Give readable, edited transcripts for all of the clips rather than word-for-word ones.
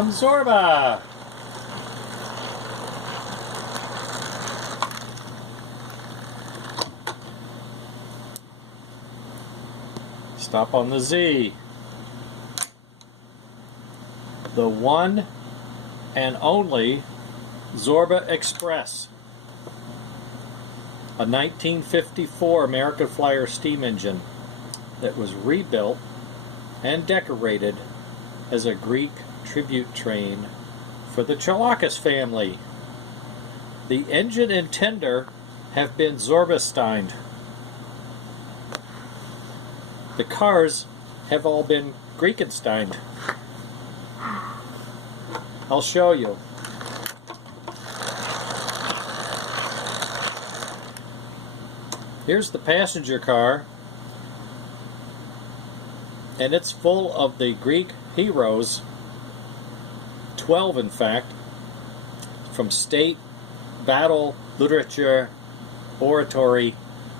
from Zorba. Stop on the Z. The one and only Zorba Express. A 1954 American Flyer steam engine that was rebuilt and decorated as a Greek tribute train for the Chilakas family. The engine and tender have been Zorba-steined. The cars have all been Greekensteined. I'll show you. Here's the passenger car, and it's full of the Greek heroes, 12 in fact, from state, battle, literature, oratory,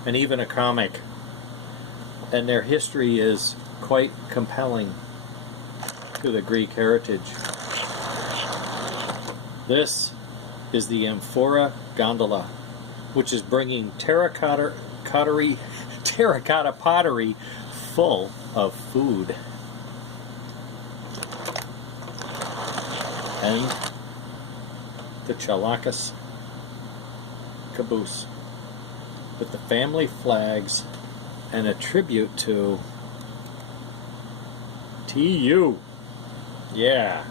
and even a comic. And their history is quite compelling to the Greek heritage. This is the Amphora Gondola, which is bringing terracotta pottery full of food. And the Chilakas caboose with the family flags and a tribute to TU. Yeah.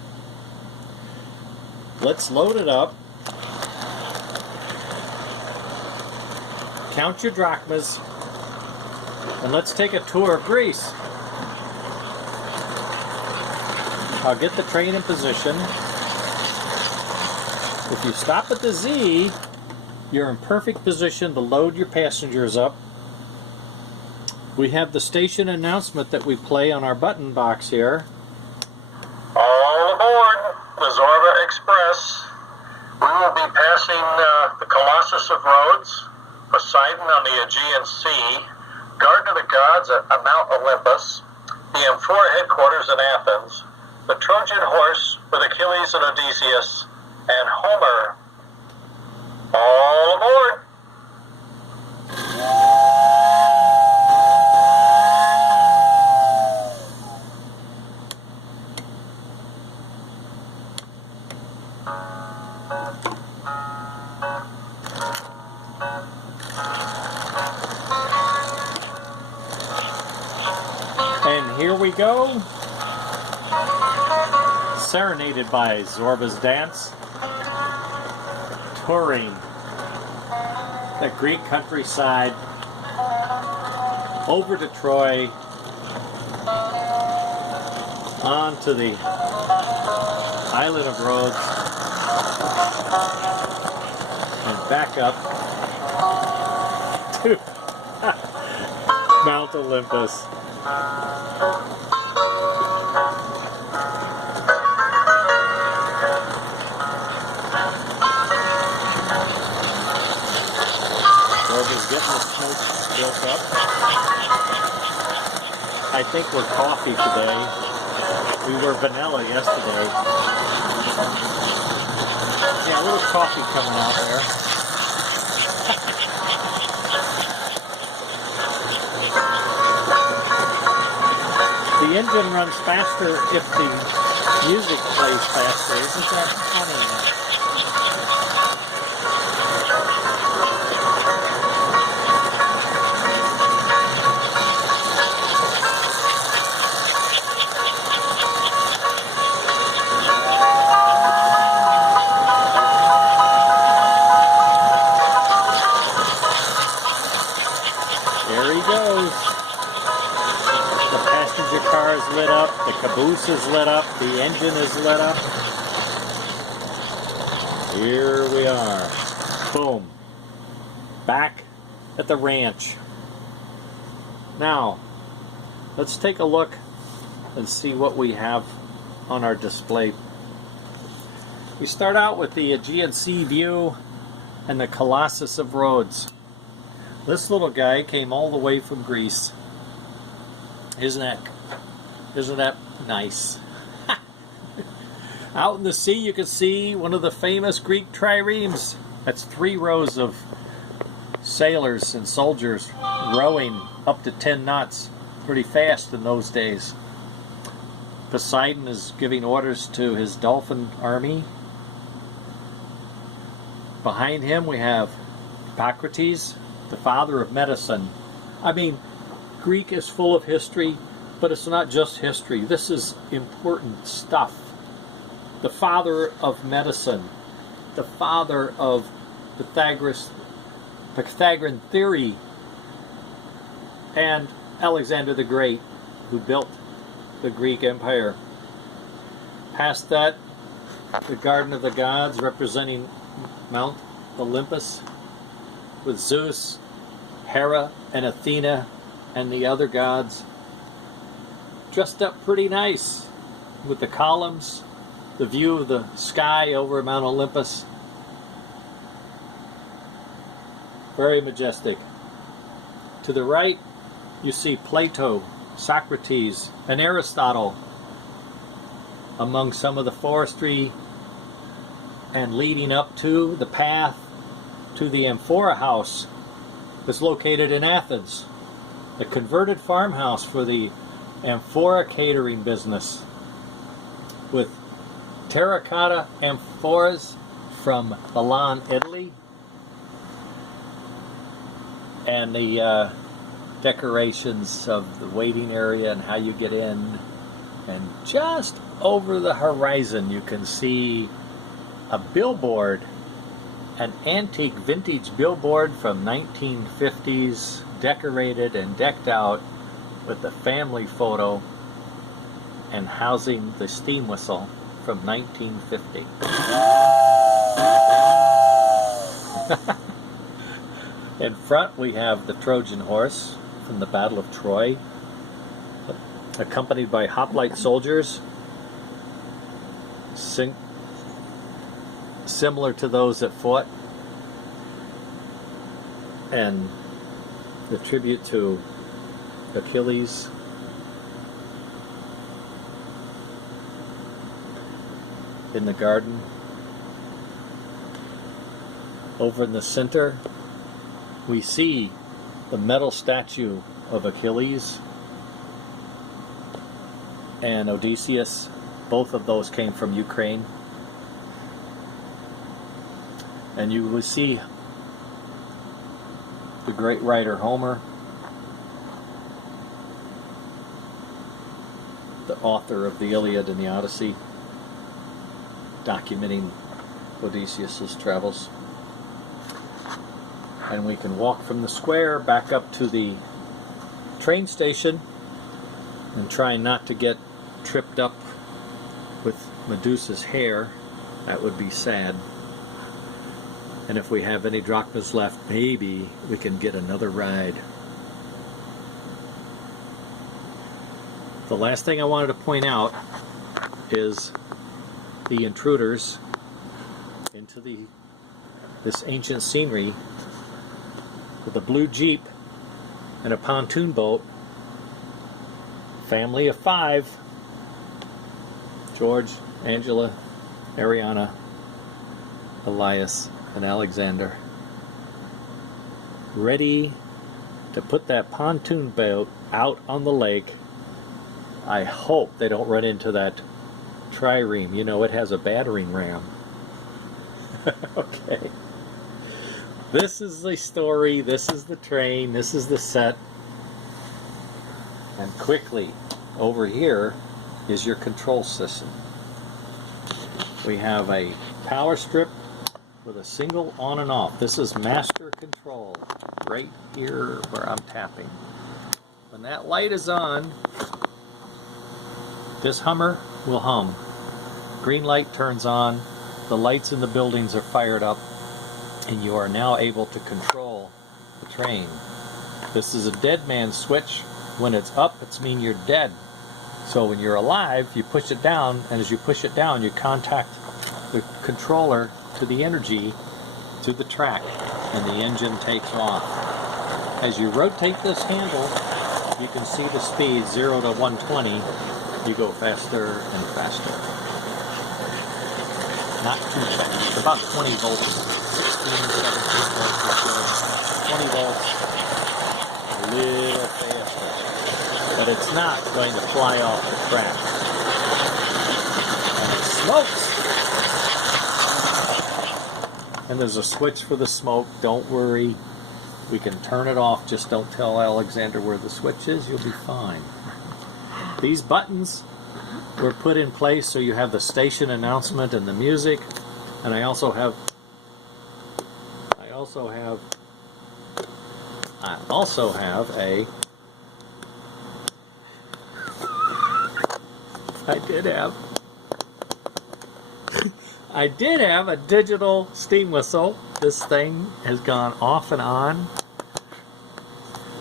Let's load it up. Count your drachmas. And let's take a tour of Greece. I'll get the train in position. If you stop at the Z, you're in perfect position to load your passengers up. We have the station announcement that we play on our button box here. All aboard the Zorba Express. We will be passing the Colossus of Rhodes, Poseidon on the Aegean Sea, Garden of the Gods at Mount Olympus, the Amphora headquarters in Athens, the Trojan horse with Achilles and Odysseus, and Homer. All aboard! And here we go, serenaded by Zorba's Dance, touring the Greek countryside over to Troy, onto the island of Rhodes, and back up to Mount Olympus. Zorba's getting the smoke built up. I think we're coffee today. We were vanilla yesterday. Yeah, a little coffee coming out there. The engine runs faster if the music plays faster. Isn't that funny? There he goes. The passenger car is lit up, the caboose is lit up, the engine is lit up. Here we are. Boom. Back at the ranch. Now, let's take a look and see what we have on our display. We start out with the Aegean Sea view and the Colossus of Rhodes. This little guy came all the way from Greece. Isn't that nice? Out in the sea, you can see one of the famous Greek triremes. That's 3 rows of sailors and soldiers rowing up to 10 knots. Pretty fast in those days. Poseidon is giving orders to his dolphin army. Behind him we have Hippocrates, the father of medicine. I mean, Greek is full of history, but it's not just history. This is important stuff. The father of medicine, the father of Pythagorean theory, and Alexander the Great, who built the Greek Empire. Past that, the Garden of the Gods, representing Mount Olympus, with Zeus, Hera, and Athena, and the other gods, dressed up pretty nice, with the columns, the view of the sky over Mount Olympus. Very majestic. To the right, you see Plato, Socrates, and Aristotle among some of the forestry, and leading up to the path to the Amphora House that's located in Athens, a converted farmhouse for the Amphora catering business, with terracotta amphoras from Milan, Italy, and the decorations of the waiting area and how you get in. And just over the horizon you can see a billboard, an antique vintage billboard from 1950s, decorated and decked out with the family photo and housing the steam whistle from 1950. In front we have the Trojan horse from the Battle of Troy, accompanied by hoplite soldiers similar to those that fought, and the tribute to Achilles. In the garden, over in the center, we see the metal statue of Achilles and Odysseus. Both of those came from Ukraine. And you will see the great writer Homer, the author of the Iliad and the Odyssey, documenting Odysseus' travels. And we can walk from the square back up to the train station and try not to get tripped up with Medusa's hair. That would be sad. And if we have any drachmas left, maybe we can get another ride. The last thing I wanted to point out is the intruders into this ancient scenery with a blue Jeep and a pontoon boat. Family of 5. George, Angela, Ariana, Elias, and Alexander, ready to put that pontoon boat out on the lake. I hope they don't run into that trireme. You know, it has a battering ram. Okay. This is the story, this is the train, this is the set. And quickly, over here is your control system. We have a power strip with a single on and off. This is master control, right here where I'm tapping. When that light is on, this Hummer will hum. Green light turns on, the lights in the buildings are fired up, and you are now able to control the train. This is a dead man switch. When it's up, it's mean you're dead. So when you're alive, you push it down, and as you push it down, you contact the controller to the energy to the track, and the engine takes off. As you rotate this handle, you can see the speed 0 to 120. You go faster and faster. not too fast. About 20 volts, 16, 17 volts per kilo. 20 volts, a little faster. But it's not going to fly off the track. And it smokes! And there's a switch for the smoke. Don't worry. We can turn it off. Just don't tell Alexander where the switch is. You'll be fine. These buttons were put in place so you have the station announcement and the music. And I also have a I did have a digital steam whistle. This thing has gone off and on.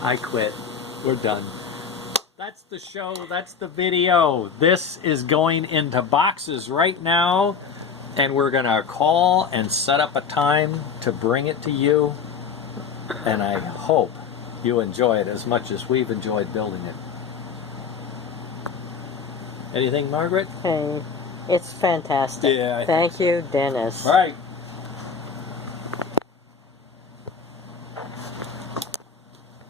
I quit. We're done. That's the show. That's the video. This is going into boxes right now, and we're going to call and set up a time to bring it to you. And I hope you enjoy it as much as we've enjoyed building it. Anything, Margaret? Hey, it's fantastic. Yeah, Thank you, Dennis. All right.